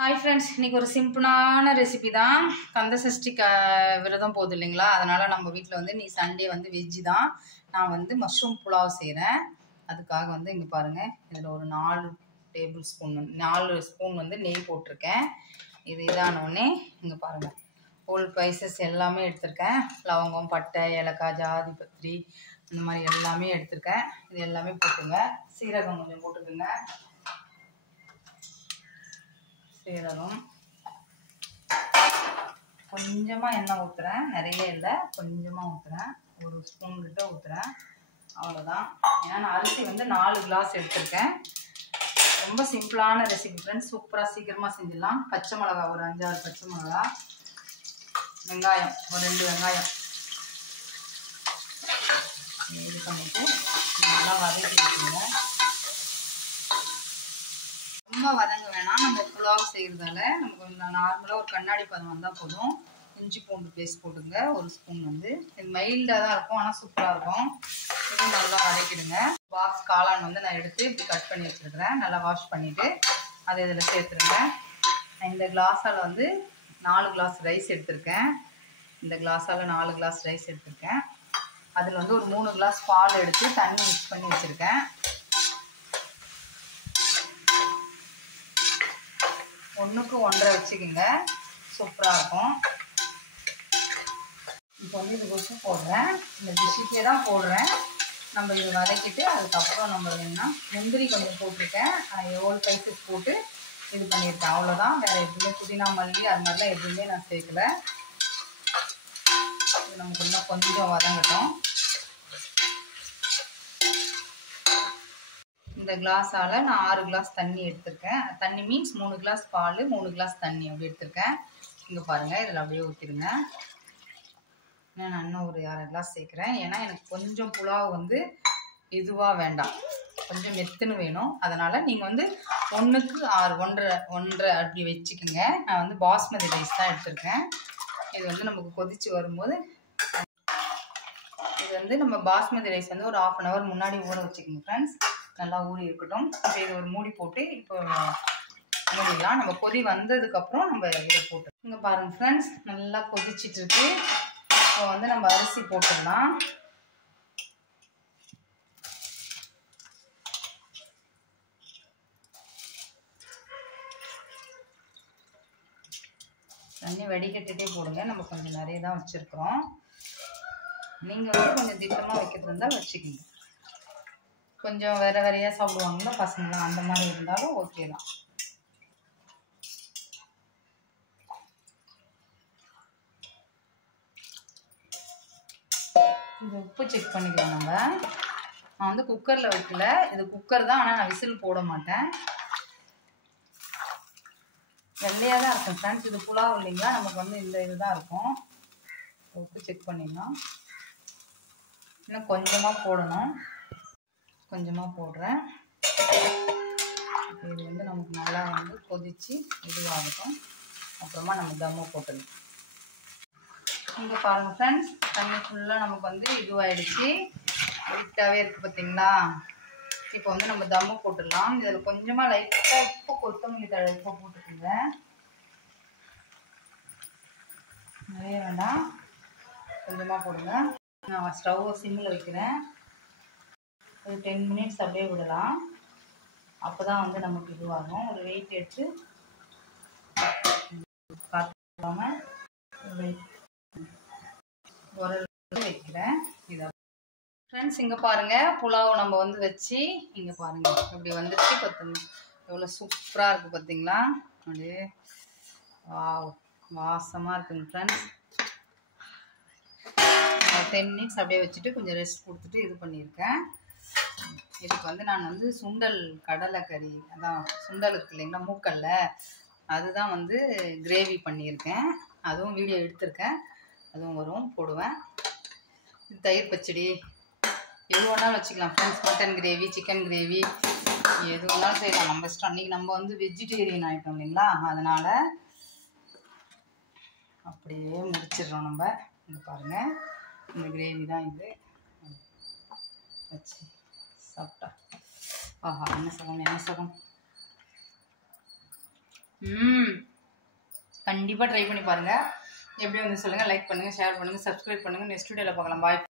Hi friends, இன்றைக்கி ஒரு சிம்பிளான ரெசிபி தான். கந்த சஷ்டி விரதம் போகுது இல்லைங்களா, அதனால் நம்ம வீட்டில் வந்து நீ சண்டே வந்து வெஜ்ஜு தான். நான் வந்து மஷ்ரூம் புலாவ் செய்கிறேன். அதுக்காக வந்து இங்கே பாருங்கள், இதில் ஒரு 4 ஸ்பூன் வந்து நெய் போட்டிருக்கேன். இது இதானோடனே இங்கே பாருங்கள், ஹோல் ஸ்பைசஸ் எல்லாமே எடுத்திருக்கேன். லவங்கம், பட்டை, ஏலக்காய், ஜாதி பத்திரி, இந்த மாதிரி எல்லாமே எடுத்திருக்கேன். இது எல்லாமே போட்டுங்க. சீரகம் கொஞ்சம் போட்டுக்குங்க. சீரகம் கொஞ்சமாக எண்ணெய் ஊற்றுறேன், நிறைய இல்லை, கொஞ்சமாக ஊற்றுறேன். ஒரு ஸ்பூன் கிட்ட ஊற்றுறேன், அவ்வளோதான். ஏன்னா நான் அரிசி வந்து 4 கிளாஸ் எடுத்திருக்கேன். ரொம்ப சிம்பிளான ரெசிபி ஃப்ரெண்ட்ஸ், சூப்பராக சீக்கிரமாக செஞ்சிடலாம். பச்சை மிளகா ஒரு 5-6 பச்சை மிளகா, வெங்காயம் ஒரு 2 வெங்காயம் இது பண்ணிவிட்டு நல்லா வதக்கி வச்சுங்க. ரொம்ப வதங்க வேணாம், நம்ம புலாவ் செய்கிறதால நமக்கு நார்மலாக ஒரு கண்ணாடி பதம் வந்தால் போதும். இஞ்சி பூண்டு பேஸ்ட் போட்டுங்க, ஒரு ஸ்பூன் வந்து. இது மைல்டாக தான் இருக்கும், ஆனால் சூப்பராக இருக்கும். இதுவும் நல்லா வதக்கிடுங்க. பாக்ஸ் காளான் வந்து நான் எடுத்து இப்படி கட் பண்ணி வச்சுருக்கிறேன். நல்லா வாஷ் பண்ணிவிட்டு அதை இதில் சேர்த்துருங்க. நான் இந்த கிளாஸால் வந்து 4 கிளாஸ் ரைஸ் எடுத்திருக்கேன். இந்த கிளாஸால் 4 கிளாஸ் ரைஸ் எடுத்திருக்கேன். அதில் வந்து ஒரு 3 கிளாஸ் பால் எடுத்து தண்ணி மிக்ஸ் பண்ணி வச்சுருக்கேன். 1க்கு 1.5 வச்சுக்கோங்க, சூப்பராக இருக்கும். இப்போ வந்து இது உப்பு போடுறேன், இந்த டிஷ்ஷுக்கே தான் போடுறேன். நம்ம இது வதக்கிட்டு அதுக்கப்புறம் நம்ம வேணும்னா முந்திரி கொஞ்சம் போட்டிருக்கேன், ஹோல் ஸ்பைசஸ் போட்டு இது பண்ணியிருக்கேன். அவ்வளோதான், வேறு எதுவுமே புதினா மல்லி அது மாதிரிலாம் எதுவுமே நான் சேர்க்கல. இது நமக்கு இன்னும் கொஞ்சம் வதங்கட்டும். இந்த கிளாஸால் நான் 6 கிளாஸ் தண்ணி எடுத்திருக்கேன். தண்ணி மீன்ஸ் 3 கிளாஸ் பால், 3 கிளாஸ் தண்ணி அப்படி எடுத்திருக்கேன். இங்கே பாருங்கள், இதில் அப்படியே ஊற்றிடுங்க. நான் இன்னும் ஒரு 6 கிளாஸ் சேர்க்குறேன். ஏன்னா எனக்கு கொஞ்சம் புலாவ் வந்து இதுவாக வேண்டாம், கொஞ்சம் மெத்துன்னு வேணும். அதனால் நீங்கள் வந்து 1க்கு 6, 1.5 அப்படி வச்சுக்கோங்க. நான் வந்து பாஸ்மதி ரைஸ் தான் எடுத்திருக்கேன். இது வந்து நமக்கு கொதித்து வரும்போது, இது வந்து நம்ம பாஸ்மதி ரைஸ் வந்து ஒரு 1/2 hour முன்னாடி ஊற வச்சுக்கோங்க ஃப்ரெண்ட்ஸ். நல்லா ஊறி இருக்கட்டும். இப்போ இது ஒரு மூடி போட்டு இப்போ மூடிடலாம். நம்ம கொதி வந்ததுக்கப்புறம் நம்ம இதை போட்டு இங்கே பாருங்கள் ஃப்ரெண்ட்ஸ், நல்லா கொதிச்சிட்டு இருக்கு. இப்போ வந்து நம்ம அரிசி போட்டுடலாம். தண்ணி வடிகட்டிகிட்டே போடுங்க, நம்ம கொஞ்சம் நிறைய தான் வச்சுருக்குறோம். நீங்கள் வந்து கொஞ்சம் திட்டமாக வைக்கிறது இருந்தால் வச்சுக்கிங்க. கொஞ்சம் வேறையாக சாப்பிடுவாங்களா பசங்களாம், அந்த மாதிரி இருந்தாலும் ஓகே தான். இது உப்பு செக் பண்ணிக்கலாம் நம்ம. நான் வந்து குக்கரில் வைக்கல, இது குக்கர் தான், ஆனால் நான் விசில் போட மாட்டேன். வெள்ளையாக தான் இருக்கும் ஃப்ரெண்ட்ஸ், இது புலாவ் இல்லைங்களா, நமக்கு வந்து இந்த இது தான் இருக்கும். உப்பு செக் பண்ணிடலாம். இன்னும் கொஞ்சமாக போடணும், கொஞ்சமாக போடுறேன். இது வந்து நமக்கு நல்லா வந்து கொதித்து இதுவாகட்டும், அப்புறமா நம்ம தம்மு போட்டுடலாம். இங்கே பாருங்கள் ஃப்ரெண்ட்ஸ், தண்ணி ஃபுல்லாக நமக்கு வந்து இதுவாகிடுச்சு, லைட்டாகவே இருக்குது பார்த்தீங்களா. இப்போ வந்து நம்ம தம்மு போட்டுடலாம். இதில் கொஞ்சமாக லைட்டாக உப்பு, கொத்தமல்லி தழை உப்பு போட்டுக்கோங்க, நிறைய வேண்டாம், கொஞ்சமாக போடுங்க. நான் ஸ்டவ்வை சிம்மில் வைக்கிறேன். ஒரு 10 minutes அப்படியே விடலாம். அப்போ தான் வந்து நமக்கு இதுவாகும். ஒரு வெயிட் எடுத்து காத்தாமல் உரல் வைக்கிறேன். இதை ஃப்ரெண்ட்ஸ் இங்கே பாருங்கள், புலாவ் நம்ம வந்து வச்சு இங்கே பாருங்கள் இப்படி வந்துடுச்சு. பார்த்தீங்க எவ்வளோ சூப்பராக இருக்குது பார்த்தீங்களா. அப்படியே வாசமாக இருக்குங்க ஃப்ரெண்ட்ஸ். 10 minutes அப்படியே வச்சுட்டு கொஞ்சம் ரெஸ்ட் கொடுத்துட்டு இது பண்ணியிருக்கேன். இதுக்கு வந்து நான் வந்து சுண்டல் கடலை கறி, அதான் சுண்டல் இருக்கு இல்லைங்களா, மூக்கல்ல, அதுதான் வந்து கிரேவி பண்ணியிருக்கேன். அதுவும் வீடியோ எடுத்திருக்கேன், அதுவும் வரும், போடுவேன். இது தயிர் பச்சடி எது வேணாலும் வச்சுக்கலாம் friends. Mutton gravy, chicken gravy எது வேணாலும் செய்யலாம், நம்ம இஷ்டம். அன்றைக்கி நம்ம வந்து வெஜிடேரியன் ஆகிட்டோம் இல்லைங்களா, அதனால் அப்படியே முடிச்சிடுறோம் நம்ம. இங்கே பாருங்கள், இந்த கிரேவி தான் இது வச்சு சாப்பிட்டா ஆஹா என்ன சுகம், என்ன சுகம். கண்டிப்பாக ட்ரை பண்ணி பாருங்கள். எப்படி வந்து சொல்லுங்கள். லைக் பண்ணுங்கள், ஷேர் பண்ணுங்கள், சப்ஸ்கிரைப் பண்ணுங்கள். நெக்ஸ்ட் வீடியோவில் பார்க்கலாம். பாய்.